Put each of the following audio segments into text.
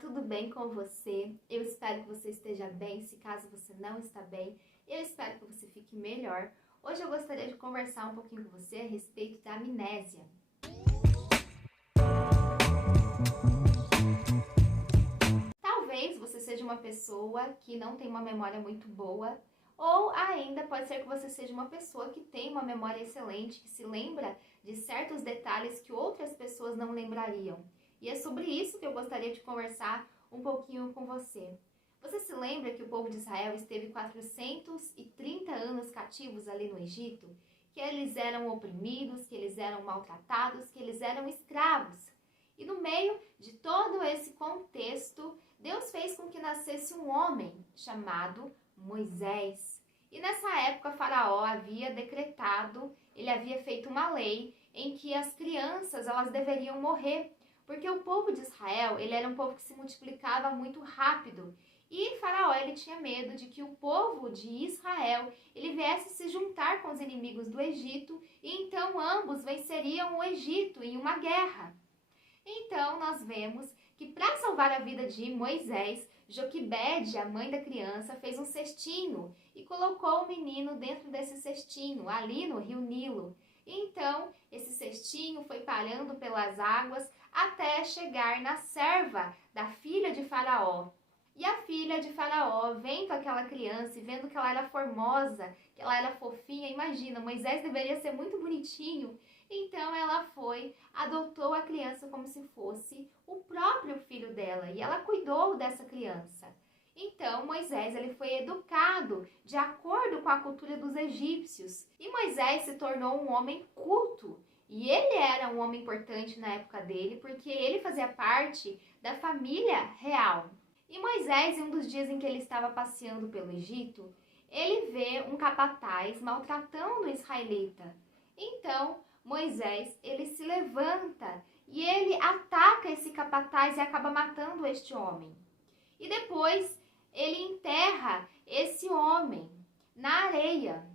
tudo bem com você? Eu espero que você esteja bem. Se caso você não está bem, eu espero que você fique melhor. Hoje eu gostaria de conversar um pouquinho com você a respeito da amnésia. Talvez você seja uma pessoa que não tem uma memória muito boa, ou ainda pode ser que você seja uma pessoa que tem uma memória excelente, que se lembra de certos detalhes que outras pessoas não lembrariam. E é sobre isso que eu gostaria de conversar um pouquinho com você. Você se lembra que o povo de Israel esteve 430 anos cativos ali no Egito? Que eles eram oprimidos, que eles eram maltratados, que eles eram escravos. E no meio de todo esse contexto, Deus fez com que nascesse um homem chamado Moisés. E nessa época, Faraó havia decretado, ele havia feito uma lei em que as crianças elas deveriam morrer. Porque o povo de Israel, ele era um povo que se multiplicava muito rápido. E Faraó, ele tinha medo de que o povo de Israel, ele viesse se juntar com os inimigos do Egito, e então ambos venceriam o Egito em uma guerra. Então, nós vemos que para salvar a vida de Moisés, Joquebede, a mãe da criança, fez um cestinho e colocou o menino dentro desse cestinho, ali no rio Nilo. Então, esse cestinho foi parando pelas águas até chegar na serva da filha de Faraó. E a filha de Faraó, vendo aquela criança e vendo que ela era formosa, que ela era fofinha, imagina, Moisés deveria ser muito bonitinho. Então ela foi, adotou a criança como se fosse o próprio filho dela e ela cuidou dessa criança. Então Moisés ele foi educado de acordo com a cultura dos egípcios e Moisés se tornou um homem culto. E ele era um homem importante na época dele porque ele fazia parte da família real. E Moisés, em um dos dias em que ele estava passeando pelo Egito, ele vê um capataz maltratando o israelita. Então Moisés, ele se levanta e ele ataca esse capataz e acaba matando este homem. E depois ele enterra esse homem na areia.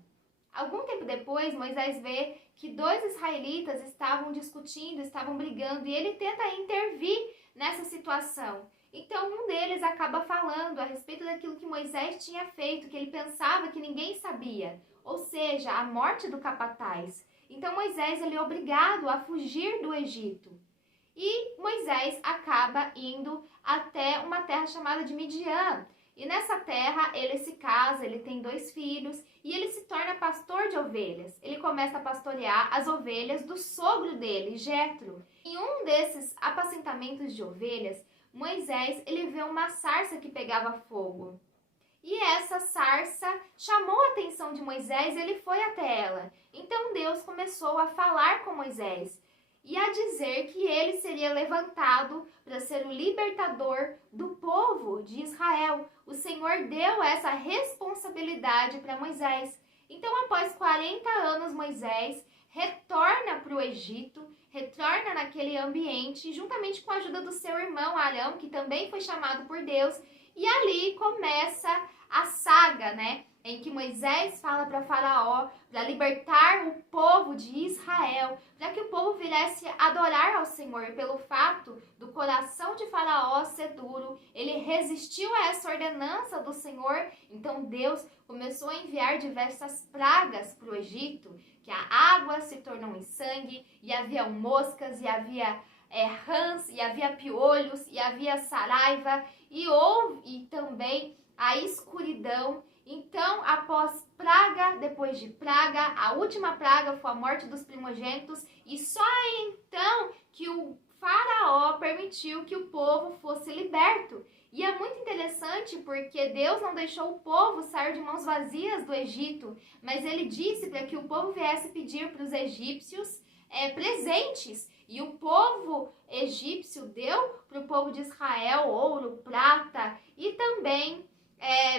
Algum tempo depois, Moisés vê que dois israelitas estavam discutindo, estavam brigando, e ele tenta intervir nessa situação. Então, um deles acaba falando a respeito daquilo que Moisés tinha feito, que ele pensava que ninguém sabia, ou seja, a morte do capataz. Então, Moisés ele é obrigado a fugir do Egito. E Moisés acaba indo até uma terra chamada de Midian. E nessa terra ele se casa, ele tem 2 filhos e ele se torna pastor de ovelhas. Ele começa a pastorear as ovelhas do sogro dele, Jetro. Em um desses apacentamentos de ovelhas, Moisés ele vê uma sarça que pegava fogo. E essa sarça chamou a atenção de Moisés e ele foi até ela. Então Deus começou a falar com Moisés e a dizer que ele seria levantado para ser o libertador do povo de Israel. O Senhor deu essa responsabilidade para Moisés. Então, após 40 anos, Moisés retorna para o Egito, retorna naquele ambiente, juntamente com a ajuda do seu irmão Arão, que também foi chamado por Deus. E ali começa a saga, em que Moisés fala para Faraó para libertar o povo de Israel, para que o povo viesse adorar ao Senhor. Pelo fato do coração de Faraó ser duro, ele resistiu a essa ordenança do Senhor. Então Deus começou a enviar diversas pragas para o Egito, que a água se tornou em sangue, e havia moscas, e havia rãs, e havia piolhos, e havia saraiva, e também a escuridão. Então, após praga, depois de praga, a última praga foi a morte dos primogênitos, e só então que o Faraó permitiu que o povo fosse liberto. E é muito interessante porque Deus não deixou o povo sair de mãos vazias do Egito, mas ele disse para que o povo viesse pedir para os egípcios presentes. E o povo egípcio deu para o povo de Israel ouro, prata e também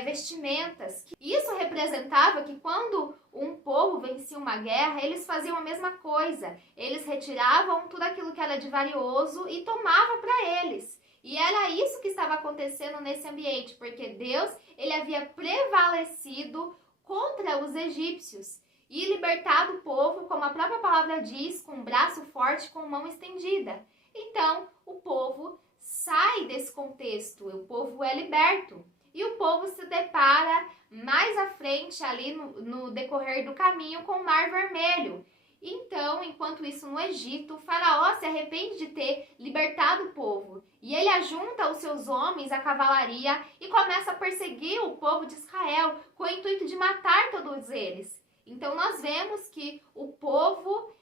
vestimentas. Isso representava que quando um povo vencia uma guerra, eles faziam a mesma coisa. Eles retiravam tudo aquilo que era de valioso e tomavam para eles. E era isso que estava acontecendo nesse ambiente, porque Deus ele havia prevalecido contra os egípcios e libertado o povo, como a própria palavra diz, com um braço forte, com mão estendida. Então, o povo sai desse contexto, o povo é liberto. E o povo se depara mais à frente, ali no decorrer do caminho, com o Mar Vermelho. Então, enquanto isso no Egito, o faraó se arrepende de ter libertado o povo. E ele ajunta os seus homens, a cavalaria, e começa a perseguir o povo de Israel, com o intuito de matar todos eles. Então, nós vemos que o povo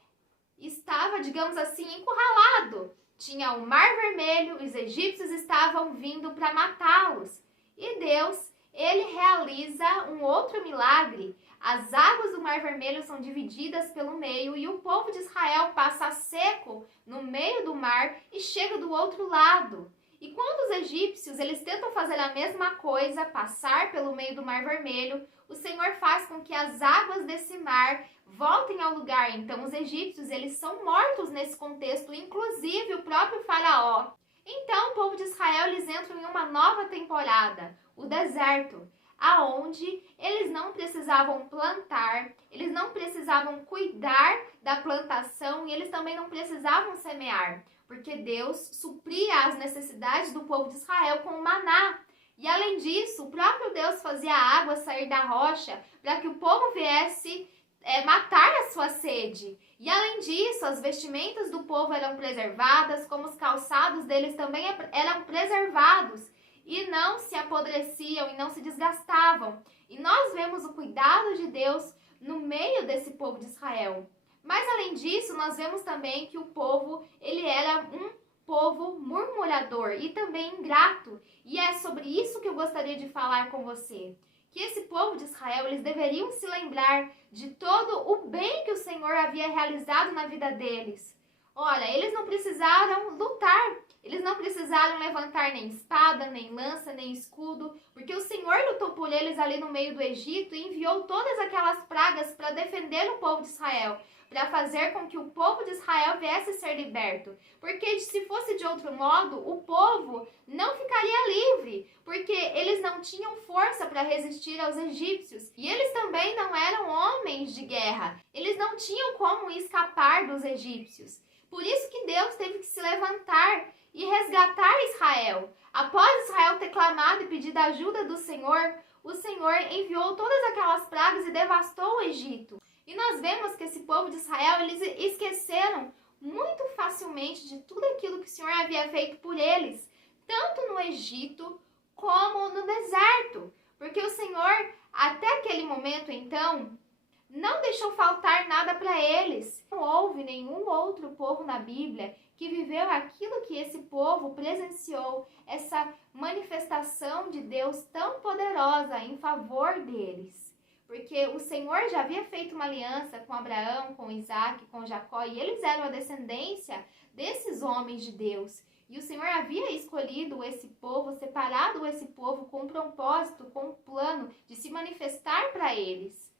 estava, digamos assim, encurralado. Tinha o Mar Vermelho, os egípcios estavam vindo para matá-los. E Deus, ele realiza um outro milagre. As águas do Mar Vermelho são divididas pelo meio e o povo de Israel passa seco no meio do mar e chega do outro lado. E quando os egípcios eles tentam fazer a mesma coisa, passar pelo meio do Mar Vermelho, o Senhor faz com que as águas desse mar voltem ao lugar. Então os egípcios eles são mortos nesse contexto, inclusive o próprio faraó. Então o povo de Israel eles entram em uma nova temporada, o deserto, aonde eles não precisavam plantar, eles não precisavam cuidar da plantação e eles também não precisavam semear, porque Deus supria as necessidades do povo de Israel com o maná. E além disso, o próprio Deus fazia a água sair da rocha para que o povo viesse matar a sua sede. E além disso, as vestimentas do povo eram preservadas, como os calçados deles também eram preservados e não se apodreciam e não se desgastavam. E nós vemos o cuidado de Deus no meio desse povo de Israel. Mas além disso, nós vemos também que o povo, ele era um povo murmurador e também ingrato. E é sobre isso que eu gostaria de falar com você. Que esse povo de Israel, eles deveriam se lembrar de todo o bem que o Senhor havia realizado na vida deles. Olha, eles não precisaram lutar, eles não precisaram levantar nem espada, nem lança, nem escudo, porque o Senhor lutou por eles ali no meio do Egito e enviou todas aquelas pragas para defender o povo de Israel, para fazer com que o povo de Israel viesse a ser liberto. Porque se fosse de outro modo, o povo não ficaria livre, porque eles não tinham força para resistir aos egípcios. E eles também não eram homens de guerra. Eles não tinham como escapar dos egípcios. Por isso que Deus teve que se levantar e resgatar Israel. Após Israel ter clamado e pedido a ajuda do Senhor, o Senhor enviou todas aquelas pragas e devastou o Egito. E nós vemos que esse povo de Israel, eles esqueceram muito facilmente de tudo aquilo que o Senhor havia feito por eles, tanto no Egito como no deserto. Porque o Senhor, até aquele momento então, não deixou faltar nada para eles. Não houve nenhum outro povo na Bíblia que viveu aquilo que esse povo presenciou, essa manifestação de Deus tão poderosa em favor deles. Porque o Senhor já havia feito uma aliança com Abraão, com Isaac, com Jacó, e eles eram a descendência desses homens de Deus. E o Senhor havia escolhido esse povo, separado esse povo com um propósito, com um plano de se manifestar para eles.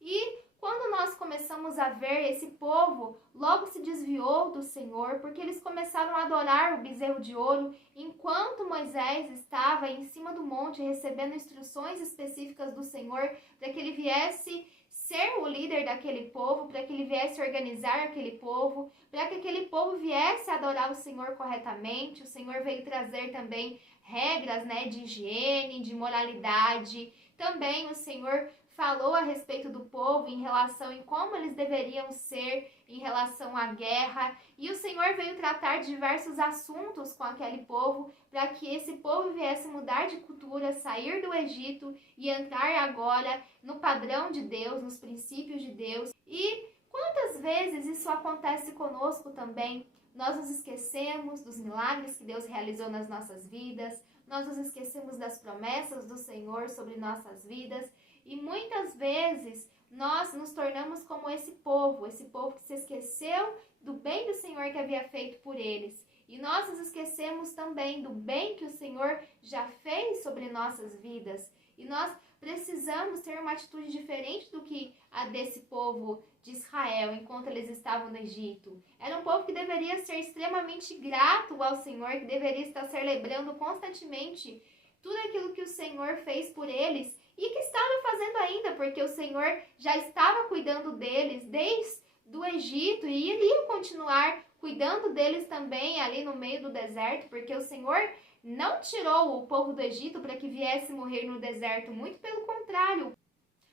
E quando nós começamos a ver esse povo, logo se desviou do Senhor, porque eles começaram a adorar o bezerro de ouro, enquanto Moisés estava em cima do monte recebendo instruções específicas do Senhor para que ele viesse ser o líder daquele povo, para que ele viesse organizar aquele povo, para que aquele povo viesse adorar o Senhor corretamente. O Senhor veio trazer também regras, de higiene, de moralidade. Também o Senhor falou a respeito do povo em relação em como eles deveriam ser em relação à guerra. E o Senhor veio tratar diversos assuntos com aquele povo para que esse povo viesse mudar de cultura, sair do Egito e entrar agora no padrão de Deus, nos princípios de Deus. E quantas vezes isso acontece conosco também? Nós nos esquecemos dos milagres que Deus realizou nas nossas vidas, nós nos esquecemos das promessas do Senhor sobre nossas vidas. E muitas vezes nós nos tornamos como esse povo que se esqueceu do bem do Senhor que havia feito por eles. E nós nos esquecemos também do bem que o Senhor já fez sobre nossas vidas. E nós precisamos ter uma atitude diferente do que a desse povo de Israel, enquanto eles estavam no Egito. Era um povo que deveria ser extremamente grato ao Senhor, que deveria estar celebrando constantemente tudo aquilo que o Senhor fez por eles e que estava fazendo ainda, porque o Senhor já estava cuidando deles desde o Egito e iria continuar cuidando deles também ali no meio do deserto, porque o Senhor não tirou o povo do Egito para que viesse morrer no deserto, muito pelo contrário.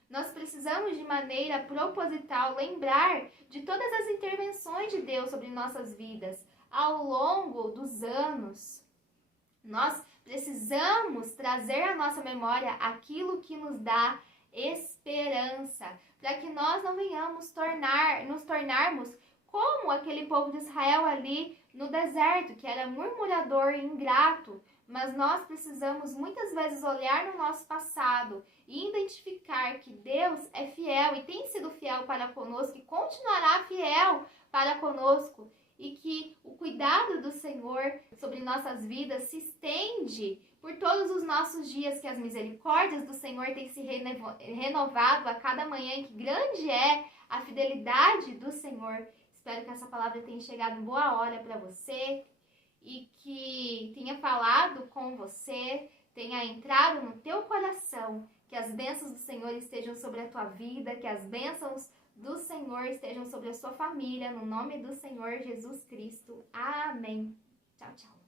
Nós precisamos de maneira proposital lembrar de todas as intervenções de Deus sobre nossas vidas ao longo dos anos. Nós precisamos trazer à nossa memória aquilo que nos dá esperança, para que nós não venhamos nos tornarmos como aquele povo de Israel ali no deserto, que era murmurador e ingrato. Mas nós precisamos muitas vezes olhar no nosso passado e identificar que Deus é fiel e tem sido fiel para conosco e continuará fiel para conosco, e que o cuidado do Senhor sobre nossas vidas se estende por todos os nossos dias, que as misericórdias do Senhor têm se renovado a cada manhã, que grande é a fidelidade do Senhor. Espero que essa palavra tenha chegado em boa hora para você e que tenha falado com você, tenha entrado no teu coração, que as bênçãos do Senhor estejam sobre a tua vida, que as bênçãos do Senhor estejam sobre a sua família, no nome do Senhor Jesus Cristo. Amém. Tchau, tchau.